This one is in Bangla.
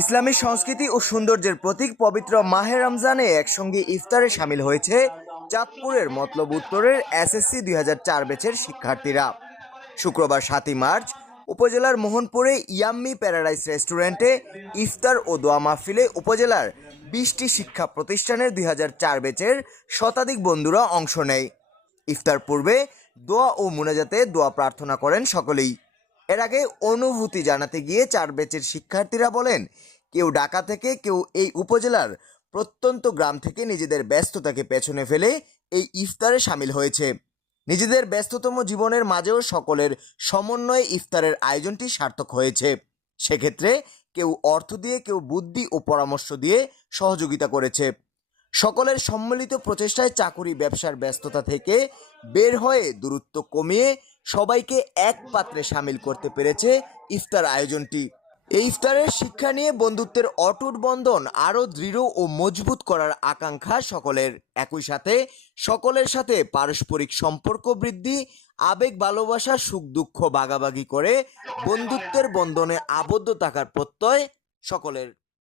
ইসলামী সংস্কৃতি ও সৌন্দর্যের প্রতীক পবিত্র মাহে রমজানে একসঙ্গে ইফতারে সামিল হয়েছে চাঁদপুরের মতলব উত্তরের এসএসসি দুই হাজার চার ব্যাচের শিক্ষার্থীরা। শুক্রবার সাতই মার্চ উপজেলার মোহনপুরে ইয়াম্মি প্যারাডাইস রেস্টুরেন্টে ইফতার ও দোয়া মাহফিলে উপজেলার বিশটি শিক্ষা প্রতিষ্ঠানের দুই হাজার চার ব্যাচের শতাধিক বন্ধুরা অংশ নেয়। ইফতার পূর্বে দোয়া ও মুনাজাতে দোয়া প্রার্থনা করেন সকলেই। এর আগে অনুভূতি জানাতে গিয়ে চার ব্যাচের শিক্ষার্থীরা বলেন, কেউ ঢাকা থেকে, কেউ এই উপজেলার প্রত্যন্ত গ্রাম থেকে নিজেদের ব্যস্ততাকে পেছনে ফেলে এই ইফতারে সামিল হয়েছে। নিজেদের ব্যস্ততম জীবনের মাঝেও সকলের সমন্বয়ে ইফতারের আয়োজনটি সার্থক হয়েছে। সেক্ষেত্রে কেউ অর্থ দিয়ে, কেউ বুদ্ধি ও পরামর্শ দিয়ে সহযোগিতা করেছে। সকলের সম্মিলিত প্রচেষ্টায় চাকুরি ব্যবসার ব্যস্ততা থেকে বের হয়ে দূরত্ব কমিয়ে সবাইকে এক পাত্রে সামিল করতে পেরেছে ইফতার আয়োজনটি। এই ইফতারের শিক্ষা নিয়ে বন্ধুত্বের অটুট বন্ধন আরও দৃঢ় ও মজবুত করার আকাঙ্ক্ষা সকলের। একই সাথে সকলের সাথে পারস্পরিক সম্পর্ক বৃদ্ধি, আবেগ, ভালোবাসা, সুখ, দুঃখ ভাগাভাগি করে বন্ধুত্বের বন্ধনে আবদ্ধ থাকার প্রত্যয় সকলের।